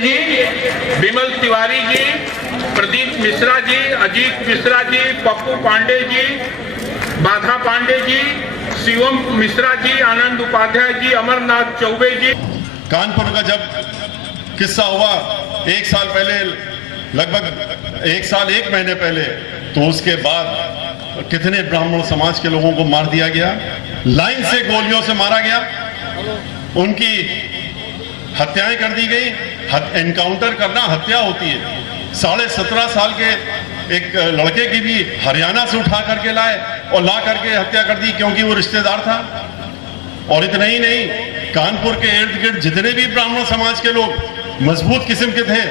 जी, विमल तिवारी जी, प्रदीप मिश्रा जी, अजीत मिश्रा जी, पप्पू पांडे जी, बाधा पांडे जी, शिवम मिश्रा जी, आनंद उपाध्याय जी, अमरनाथ चौबे जी। कानपुर का जब किस्सा हुआ 1 साल पहले, लगभग 1 साल 1 महीने पहले, तो उसके बाद कितने ब्राह्मण समाज के लोगों को मार दिया गया, लाइन से गोलियों से मारा गया, उनकी हत्याएं कर दी गई। एनकाउंटर करना हत्या होती है। 17.5 साल के एक लड़के की भी हरियाणा से उठा करके लाए और ला करके हत्या कर दी क्योंकि वो रिश्तेदार था। और इतना ही नहीं, कानपुर के इर्द गिर्द जितने भी ब्राह्मण समाज के लोग मजबूत किस्म के थे,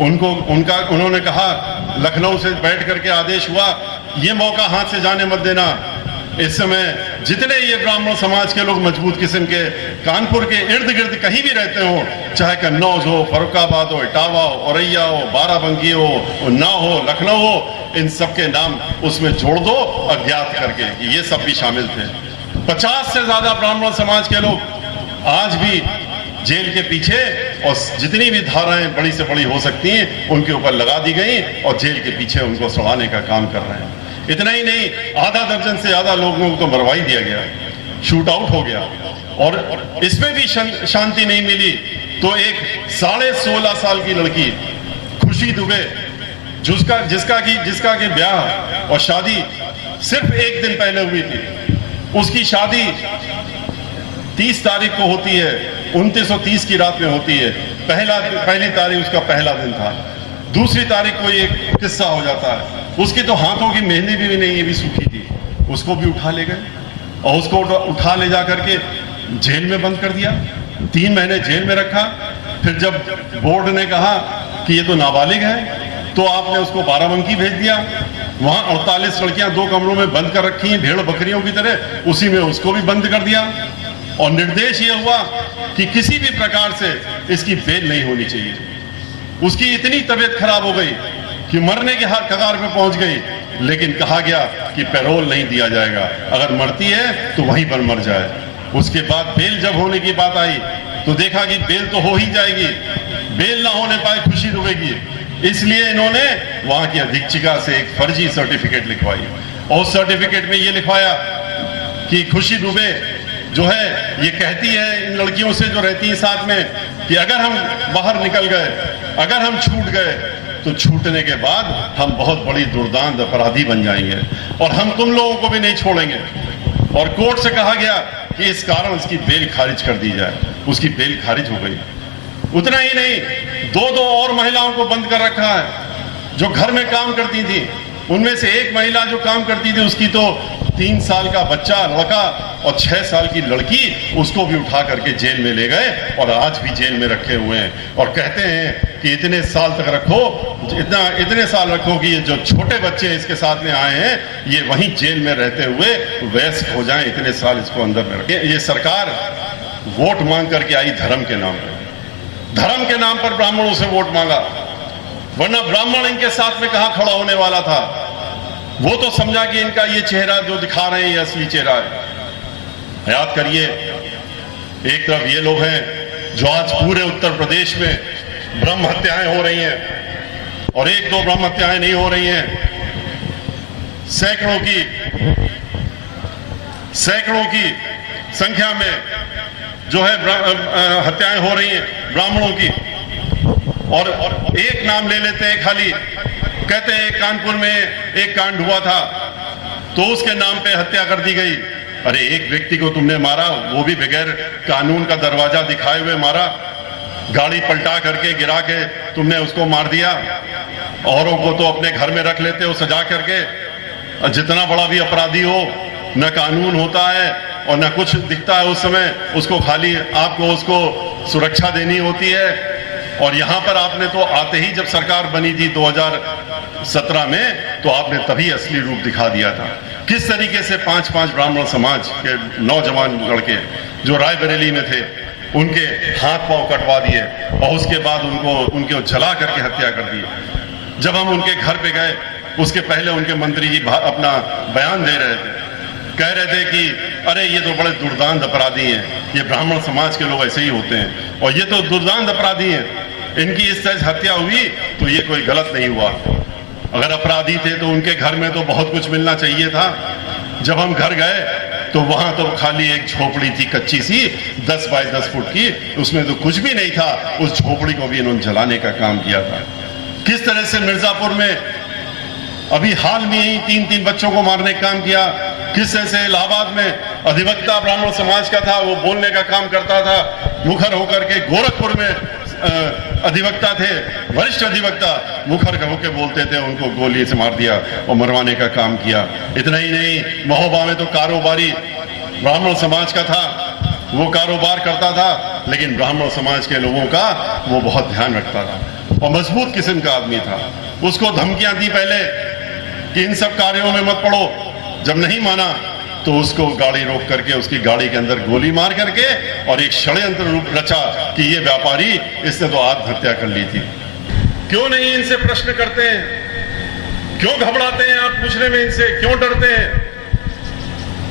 उन्होंने कहा, लखनऊ से बैठ करके आदेश हुआ, ये मौका हाथ से जाने मत देना। इस समय जितने ये ब्राह्मण समाज के लोग मजबूत किस्म के कानपुर के इर्द गिर्द कहीं भी रहते हो, चाहे कन्नौज हो, फर्रुखाबाद हो, इटावा हो, औरैया हो, बाराबंकी हो, उन्नाव हो, लखनऊ हो, इन सब के नाम उसमें जोड़ दो अज्ञात करके कि ये सब भी शामिल थे। 50 से ज्यादा ब्राह्मण समाज के लोग आज भी जेल के पीछे, और जितनी भी धाराएं बड़ी से बड़ी हो सकती हैं उनके ऊपर लगा दी गई और जेल के पीछे उनको सड़ाने का काम कर रहे हैं। इतना ही नहीं, आधा दर्जन से ज्यादा लोगों को मरवाई दिया गया, शूट आउट हो गया। और इसमें भी शांति नहीं मिली तो एक 16.5 साल की लड़की खुशी दुबे, जिसका कि ब्याह और शादी सिर्फ 1 दिन पहले हुई थी, उसकी शादी 30 तारीख को होती है, 2930 की रात में होती है। पहली तारीख उसका पहला दिन था। दूसरी तारीख को ये किस्सा हो जाता है। उसकी तो हाथों की मेहंदी भी नहीं, ये भी सूखी थी, उसको भी उठा ले गए और उसको उठा ले जा करके जेल में बंद कर दिया। 3 महीने जेल में रखा। फिर जब बोर्ड ने कहा कि ये तो नाबालिग है, तो आपने उसको बाराबंकी भेज दिया। वहां 48 लड़कियां 2 कमरों में बंद कर रखी हैं भेड़ बकरियों की तरह, उसी में उसको भी बंद कर दिया। और निर्देश ये हुआ कि किसी भी प्रकार से इसकी बेल नहीं होनी चाहिए। उसकी इतनी तबीयत खराब हो गई कि मरने के कगार पे पहुंच गई, लेकिन कहा गया कि पैरोल नहीं दिया जाएगा, अगर मरती है तो वहीं पर मर जाए। उसके बाद बेल जब होने की बात आई तो देखा कि बेल तो हो ही जाएगी, बेल ना होने पाए खुशी डूबेगी, इसलिए इन्होंने वहां की अधीक्षिका से एक फर्जी सर्टिफिकेट लिखवाई और उस सर्टिफिकेट में ये लिखवाया कि खुशी दुबे जो है ये कहती है इन लड़कियों से जो रहती है साथ में कि अगर हम बाहर निकल गए, अगर हम छूट गए, तो छूटने के बाद हम बहुत बड़ी दुर्दांत अपराधी बन जाएंगे और हम तुम लोगों को भी नहीं छोड़ेंगे। और कोर्ट से कहा गया कि इस कारण उसकी बेल खारिज कर दी जाए। उसकी बेल खारिज हो गई। उतना ही नहीं, 2 और महिलाओं को बंद कर रखा है जो घर में काम करती थी। उनमें से एक महिला जो काम करती थी, उसकी तो 3 साल का बच्चा लड़का और 6 साल की लड़की, उसको भी उठा करके जेल में ले गए और आज भी जेल में रखे हुए हैं। और कहते हैं कि इतने साल तक रखो, इतने साल रखो कि ये जो छोटे बच्चे इसके साथ में आए हैं, ये वहीं जेल में रहते हुए वयस्क हो जाएं, इतने साल इसको अंदर में रखें। ये सरकार वोट मांग करके आई धर्म के नाम पर। धर्म के नाम पर ब्राह्मणों से वोट मांगा, वरना ब्राह्मण इनके साथ में कहां खड़ा होने वाला था। वो तो समझा कि इनका ये चेहरा जो दिखा रहे हैं ये असली चेहरा है। याद करिए, एक तरफ ये लोग हैं जो आज पूरे उत्तर प्रदेश में ब्रह्म हत्याएं हो रही हैं और 1-2 ब्रह्म हत्याएं नहीं हो रही हैं, सैकड़ों की संख्या में जो है हत्याएं हो रही हैं ब्राह्मणों की। और एक नाम ले लेते हैं खाली, कहते हैं कानपुर में एक कांड हुआ था तो उसके नाम पे हत्या कर दी गई। अरे एक व्यक्ति को तुमने मारा, वो भी बगैर कानून का दरवाजा दिखाए हुए मारा, गाड़ी पलटा करके गिरा के तुमने उसको मार दिया। औरों को तो अपने घर में रख लेते हो सजा करके। जितना बड़ा भी अपराधी हो, न कानून होता है और न कुछ दिखता है उस समय, उसको खाली आपको उसको सुरक्षा देनी होती है। और यहां पर आपने तो आते ही जब सरकार बनी थी 2017 में, तो आपने तभी असली रूप दिखा दिया था। किस तरीके से 5-5 ब्राह्मण समाज के नौजवान लड़के जो रायबरेली में थे, उनके हाथ पांव कटवा दिए और उसके बाद उनको जला करके हत्या कर दी। जब हम उनके घर पे गए, उसके पहले उनके मंत्री जी अपना बयान दे रहे थे, कह रहे थे कि अरे ये तो बड़े दुर्दांत अपराधी हैं, ये ब्राह्मण समाज के लोग ऐसे ही होते हैं और ये तो दुर्दांत अपराधी हैं। इनकी इस तरह से हत्या हुई तो ये कोई गलत नहीं हुआ। अगर अपराधी थे तो उनके घर में तो बहुत कुछ मिलना चाहिए था। जब हम घर गए तो वहां तो खाली एक झोपड़ी थी कच्ची सी 10 बाय 10 फुट की, उसमें तो कुछ भी नहीं था। उस झोपड़ी को भी इन्होंने जलाने का काम किया था। किस तरह से मिर्जापुर में अभी हाल में ही 3 बच्चों को मारने का काम किया। किस तरह से इलाहाबाद में अधिवक्ता ब्राह्मण समाज का था, वो बोलने का काम करता था, मुखर होकर के गोरखपुर में अधिवक्ता थे, वरिष्ठ अधिवक्ता मुखर होकर बोलते थे, उनको गोली से मार दिया और मरवाने का काम किया। इतना ही नहीं, महोबा में तो कारोबारी ब्राह्मण समाज का था, वो कारोबार करता था, लेकिन ब्राह्मण समाज के लोगों का वो बहुत ध्यान रखता था और मजबूत किस्म का आदमी था। उसको धमकियां दी पहले कि इन सब कार्यों में मत पड़ो। जब नहीं माना तो उसको गाड़ी रोक करके उसकी गाड़ी के अंदर गोली मार करके और एक षड्यंत्र रूप रचा कि ये व्यापारी इसने तो आत्महत्या कर ली थी। क्यों नहीं इनसे प्रश्न करते हैं? क्यों घबराते हैं आप पूछने में इनसे? क्यों डरते हैं?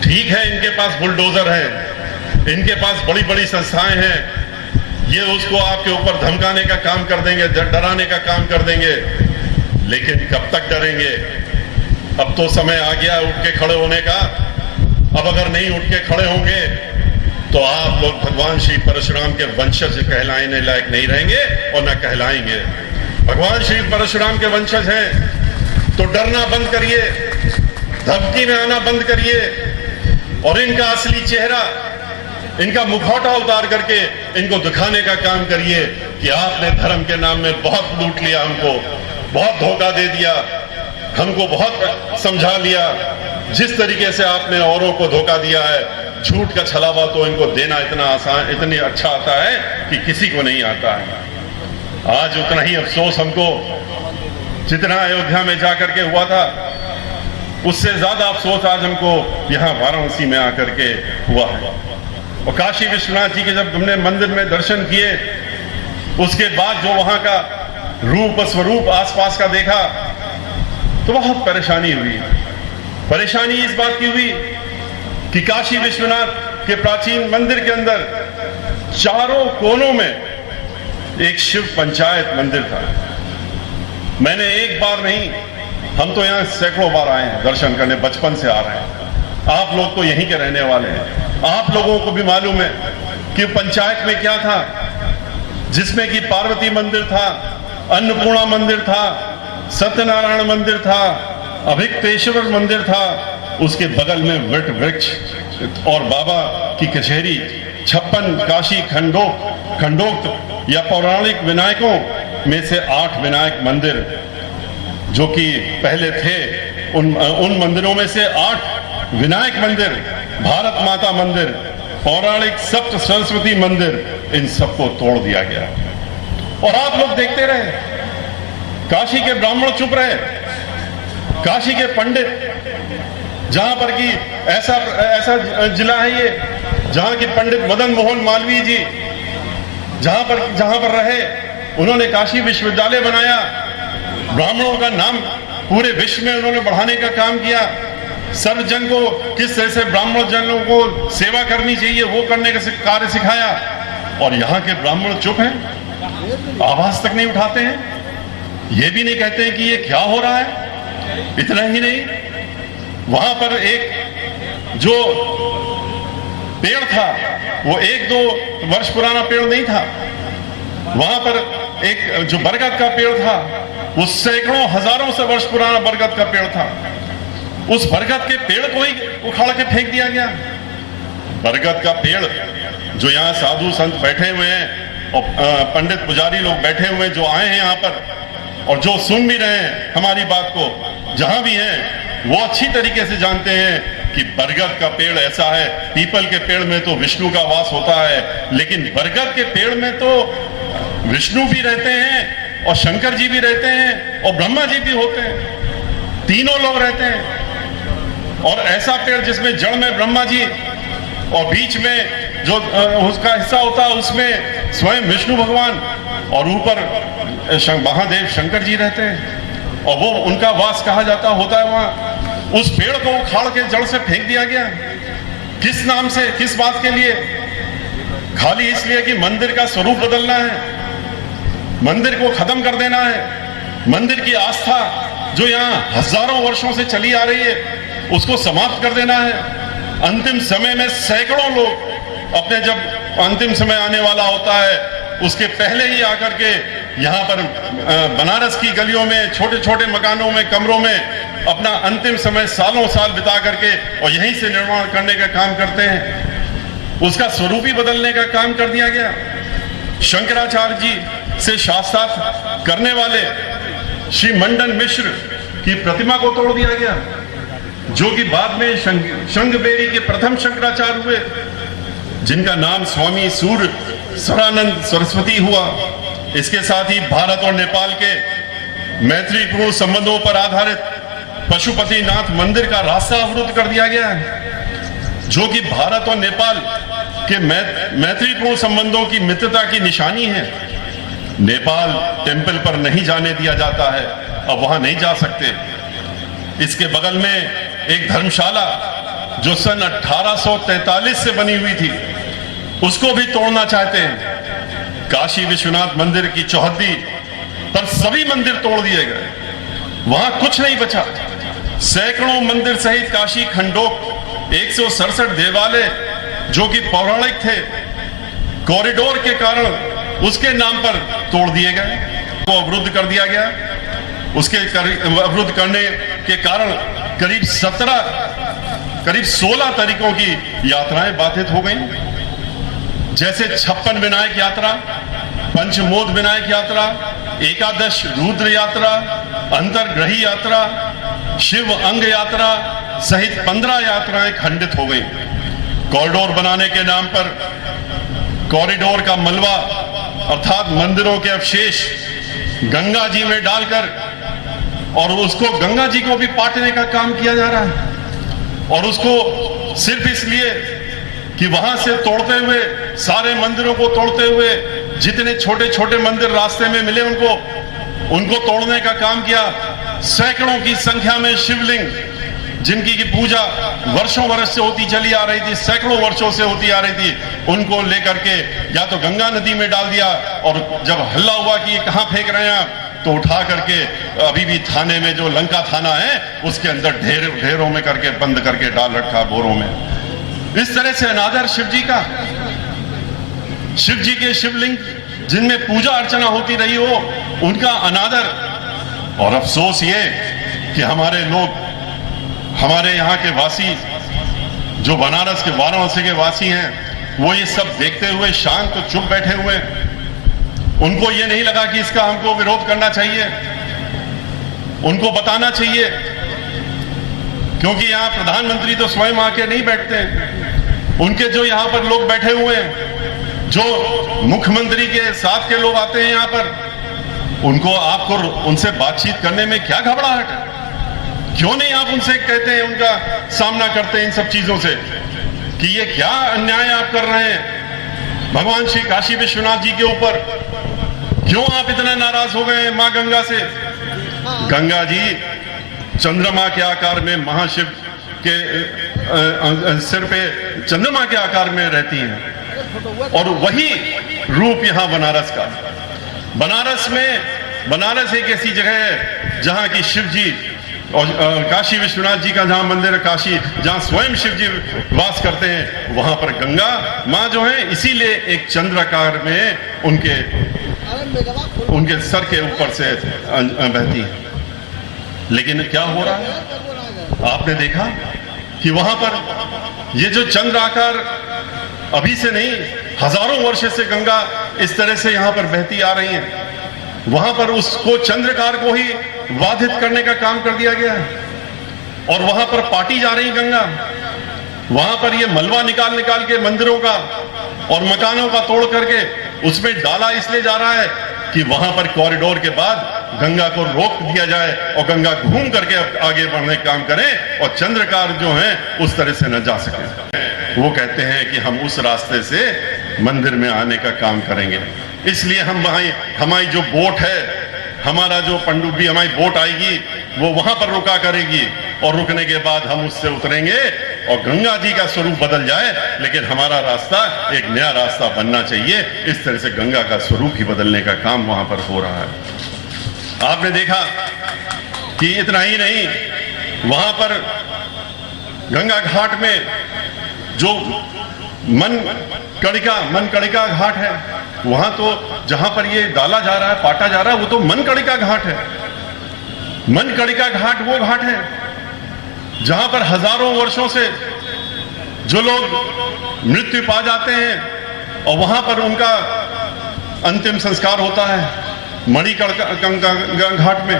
ठीक है, इनके पास बुलडोजर है, इनके पास बड़ी बड़ी संस्थाएं हैं, ये उसको आपके ऊपर धमकाने का काम कर देंगे, डराने का काम कर देंगे, लेकिन कब तक डरेंगे? अब तो समय आ गया उठ के खड़े होने का। अब अगर नहीं उठ के खड़े होंगे तो आप लोग भगवान श्री परशुराम के वंशज कहलाने लायक नहीं रहेंगे और न कहलाएंगे। भगवान श्री परशुराम के वंशज हैं तो डरना बंद करिए, धमकी में आना बंद करिए और इनका असली चेहरा, इनका मुखौटा उतार करके इनको दिखाने का काम करिए कि आपने धर्म के नाम में बहुत लूट लिया, हमको बहुत धोखा दे दिया, हमको बहुत समझा लिया। जिस तरीके से आपने औरों को धोखा दिया है, झूठ का छलावा तो इनको देना इतना आसान, इतनी अच्छा आता है कि किसी को नहीं आता है। आज उतना ही अफसोस हमको जितना अयोध्या में जाकर के हुआ था, उससे ज्यादा अफसोस आज हमको यहाँ वाराणसी में आकर के हुआ है। और काशी विश्वनाथ जी के जब हमने मंदिर में दर्शन किए, उसके बाद जो वहां का रूप स्वरूप आसपास का देखा तो बहुत परेशानी हुई। परेशानी इस बात की हुई कि काशी विश्वनाथ के प्राचीन मंदिर के अंदर चारों कोनों में एक शिव पंचायत मंदिर था। मैंने एक बार नहीं, हम तो यहां सैकड़ों बार आए हैं दर्शन करने, बचपन से आ रहे हैं। आप लोग तो यहीं के रहने वाले हैं, आप लोगों को भी मालूम है कि पंचायत में क्या था, जिसमें कि पार्वती मंदिर था, अन्नपूर्णा मंदिर था, सत्यनारायण मंदिर था, अभिक्तेश्वर मंदिर था, उसके बगल में वट वृक्ष और बाबा की कचहरी, 56 काशी खंडोक्त या पौराणिक विनायकों में से 8 विनायक मंदिर जो कि पहले थे, उन मंदिरों में से 8 विनायक मंदिर, भारत माता मंदिर, पौराणिक सप्त सरस्वती मंदिर, इन सबको तोड़ दिया गया। और आप लोग देखते रहे, काशी के ब्राह्मण चुप रहे, काशी के पंडित, जहां पर कि ऐसा जिला है ये जहां की पंडित मदन मोहन मालवीय जी जहां पर रहे, उन्होंने काशी विश्वविद्यालय बनाया, ब्राह्मणों का नाम पूरे विश्व में उन्होंने बढ़ाने का काम किया, सर्व जन को किस तरह से ब्राह्मण जनों को सेवा करनी चाहिए वो करने का कार्य सिखाया। और यहाँ के ब्राह्मण चुप हैं, आवाज तक नहीं उठाते हैं, ये भी नहीं कहते हैं कि ये क्या हो रहा है। इतना ही नहीं, वहां पर एक जो पेड़ था वो 1-2 वर्ष पुराना पेड़ नहीं था, वहां पर एक जो बरगद का पेड़ था वो सैकड़ों हजारों से वर्ष पुराना बरगद का पेड़ था। उस बरगद के पेड़ को ही उखाड़ के फेंक दिया गया। बरगद का पेड़ जो यहाँ साधु संत बैठे हुए हैं और पंडित पुजारी लोग बैठे हुए हैं जो आए हैं यहाँ पर और जो सुन भी रहे हैं हमारी बात को, जहां भी हैं वो अच्छी तरीके से जानते हैं कि बरगद का पेड़ ऐसा है, पीपल के पेड़ में तो विष्णु का वास होता है, लेकिन बरगद के पेड़ में तो विष्णु भी रहते हैं और शंकर जी भी रहते हैं और ब्रह्मा जी भी होते हैं, तीनों लोग रहते हैं। और ऐसा पेड़ जिसमें जड़ में ब्रह्मा जी और बीच में जो उसका हिस्सा होता है उसमें स्वयं विष्णु भगवान और ऊपर महादेव शंकर जी रहते हैं और वो उनका वास कहा जाता होता है वहां। उस पेड़ को उखाड़ के जड़ से फेंक दिया गया। किस नाम से, किस बात के लिए? खाली इसलिए कि मंदिर का स्वरूप बदलना है। मंदिर को खत्म कर देना है। मंदिर की आस्था जो यहाँ हजारों वर्षों से चली आ रही है उसको समाप्त कर देना है। अंतिम समय में सैकड़ों लोग अपने जब अंतिम समय आने वाला होता है उसके पहले ही आकर के यहाँ पर बनारस की गलियों में छोटे छोटे मकानों में कमरों में अपना अंतिम समय सालों साल बिता करके और यहीं से निर्माण करने का काम करते हैं। उसका स्वरूप ही बदलने का काम कर दिया गया। शंकराचार्य जी से शास्त्रार्थ करने वाले श्री मंडन मिश्र की प्रतिमा को तोड़ दिया गया, जो कि बाद में शंखबेरी के प्रथम शंकराचार्य हुए, जिनका नाम स्वामी सूर्य सरानंद सरस्वती हुआ। इसके साथ ही भारत और नेपाल के मैत्रीपूर्ण संबंधों पर आधारित पशुपतिनाथ मंदिर का रास्ता अवरुद्ध कर दिया गया है, जो कि भारत और नेपाल के मैत्रीपूर्ण संबंधों की मित्रता की निशानी है। नेपाल टेंपल पर नहीं जाने दिया जाता है, अब वहां नहीं जा सकते। इसके बगल में एक धर्मशाला जो सन 1843 से बनी हुई थी उसको भी तोड़ना चाहते हैं। काशी विश्वनाथ मंदिर की चौहद्दी पर सभी मंदिर तोड़ दिए गए, वहां कुछ नहीं बचा। सैकड़ों मंदिर सहित काशी खंडोक 167 देवालय जो कि पौराणिक थे, कॉरिडोर के कारण उसके नाम पर तोड़ दिए गए, वो अवरुद्ध कर दिया गया। उसके अवरुद्ध करने के कारण करीब 16 तरीकों की यात्राएं बाधित हो गई, जैसे 56 विनायक यात्रा, पंचमोद विनायक यात्रा, एकादश रुद्र यात्रा, अंतर्ग्रही यात्रा, शिव अंग यात्रा सहित 15 यात्राएं खंडित हो गई। कॉरिडोर बनाने के नाम पर कॉरिडोर का मलबा अर्थात मंदिरों के अवशेष गंगा जी में डालकर और उसको गंगा जी को भी पाटने का काम किया जा रहा है, और उसको सिर्फ इसलिए कि वहां से तोड़ते हुए सारे मंदिरों को तोड़ते हुए जितने छोटे छोटे मंदिर रास्ते में मिले उनको तोड़ने का काम किया। सैकड़ों की संख्या में शिवलिंग जिनकी की पूजा वर्षों वर्ष से होती चली आ रही थी, सैकड़ों वर्षों से होती आ रही थी, उनको लेकर के या तो गंगा नदी में डाल दिया, और जब हल्ला हुआ कि ये कहां फेंक रहे हैं आप, तो उठा करके अभी भी थाने में जो लंका थाना है उसके अंदर ढेरों में करके बंद करके डाल रखा, बोरों में। इस तरह से अनादर शिव जी के शिवलिंग जिनमें पूजा अर्चना होती रही हो उनका अनादर। और अफसोस ये कि हमारे लोग, हमारे यहाँ के वासी जो बनारस के वाराणसी के वासी हैं, वो ये सब देखते हुए शांत चुप बैठे हुए। उनको ये नहीं लगा कि इसका हमको विरोध करना चाहिए, उनको बताना चाहिए, क्योंकि यहाँ प्रधानमंत्री तो स्वयं आके नहीं बैठते। उनके जो यहाँ पर लोग बैठे हुए हैं, जो मुख्यमंत्री के साथ के लोग आते हैं यहाँ पर, उनको आपको उनसे बातचीत करने में क्या घबराहट है? क्यों नहीं आप उनसे कहते हैं, उनका सामना करते हैं इन सब चीजों से कि ये क्या अन्याय आप कर रहे हैं भगवान श्री काशी विश्वनाथ जी के ऊपर? क्यों आप इतना नाराज हो गए मां गंगा से? गंगा जी चंद्रमा के आकार में, महाशिव के सिर पे चंद्रमा के आकार में रहती हैं, और वही रूप यहां बनारस का। बनारस एक ऐसी जगह है जहां की शिव जी और काशी विश्वनाथ जी का जहां मंदिर है, काशी जहां स्वयं शिव जी वास करते हैं, वहां पर गंगा मां जो है इसीलिए एक चंद्राकार में उनके सर के ऊपर से बहती है। लेकिन क्या हो रहा है, आपने देखा कि वहां पर ये जो चंद्र आकार अभी से नहीं, हजारों वर्ष से गंगा इस तरह से यहां पर बहती आ रही है, वहां पर उसको चंद्रकार को ही बाधित करने का काम कर दिया गया है, और वहां पर पाटी जा रही गंगा। वहां पर ये मलबा निकाल के मंदिरों का और मकानों का तोड़ करके उसमें डाला इसलिए जा रहा है कि वहां पर कॉरिडोर के बाद गंगा को रोक दिया जाए और गंगा घूम करके आगे बढ़ने का काम करें और चंद्रकार जो है उस तरह से न जा सके। वो कहते हैं कि हम उस रास्ते से मंदिर में आने का काम करेंगे, इसलिए हम हमारी जो बोट है, हमारा जो पनडुब्बी, हमारी बोट आएगी वो वहां पर रुका करेगी, और रुकने के बाद हम उससे उतरेंगे और गंगा जी का स्वरूप बदल जाए, लेकिन हमारा रास्ता एक नया रास्ता बनना चाहिए। इस तरह से गंगा का स्वरूप ही बदलने का काम वहां पर हो रहा है। आपने देखा कि इतना ही नहीं, वहां पर गंगा घाट में जो मनकड़िका घाट है, वहां तो जहां पर ये डाला जा रहा है, पाटा जा रहा है, वो तो मनकड़िका घाट है। मनकड़िका घाट वो घाट है जहां पर हजारों वर्षों से जो लोग मृत्यु पा जाते हैं और वहां पर उनका अंतिम संस्कार होता है मणिकर्णिका घाट में,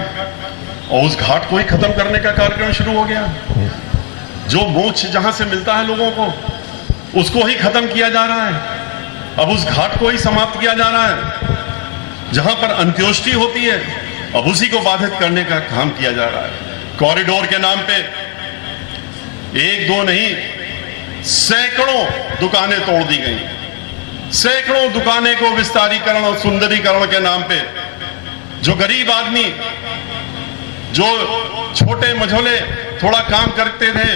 और उस घाट को ही खत्म करने का कार्यक्रम शुरू हो गया। जो मोक्ष जहां से मिलता है लोगों को, उसको ही खत्म किया जा रहा है। अब उस घाट को ही समाप्त किया जा रहा है जहां पर अंत्योष्टि होती है, अब उसी को बाधित करने का काम किया जा रहा है। कॉरिडोर के नाम पे एक दो नहीं, सैकड़ों दुकानें तोड़ दी गई। सैकड़ों दुकानें को विस्तारीकरण और सुंदरीकरण के नाम पे जो गरीब आदमी, जो छोटे मझोले थोड़ा काम करते थे,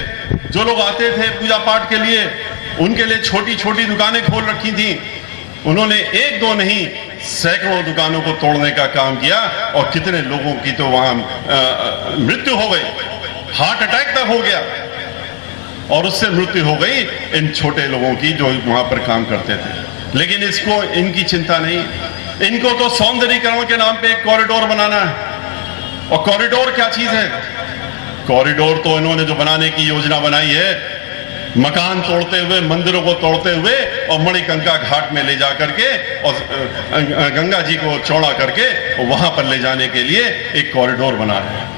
जो लोग आते थे पूजा पाठ के लिए, उनके लिए छोटी छोटी दुकानें खोल रखी थी, उन्होंने एक दो नहीं सैकड़ों दुकानों को तोड़ने का काम किया। और कितने लोगों की तो वहां मृत्यु हो गई, हार्ट अटैक तक हो गया, और उससे मृत्यु हो गई इन छोटे लोगों की जो वहां पर काम करते थे। लेकिन इसको इनकी चिंता नहीं, इनको तो सौंदर्यीकरण के नाम पे एक कॉरिडोर बनाना है। और कॉरिडोर क्या चीज है? कॉरिडोर तो इन्होंने जो बनाने की योजना बनाई है, मकान तोड़ते हुए, मंदिरों को तोड़ते हुए और मणिकर्णिका घाट में ले जा करके और गंगा जी को चौड़ा करके वहां पर ले जाने के लिए एक कॉरिडोर बना रहे हैं।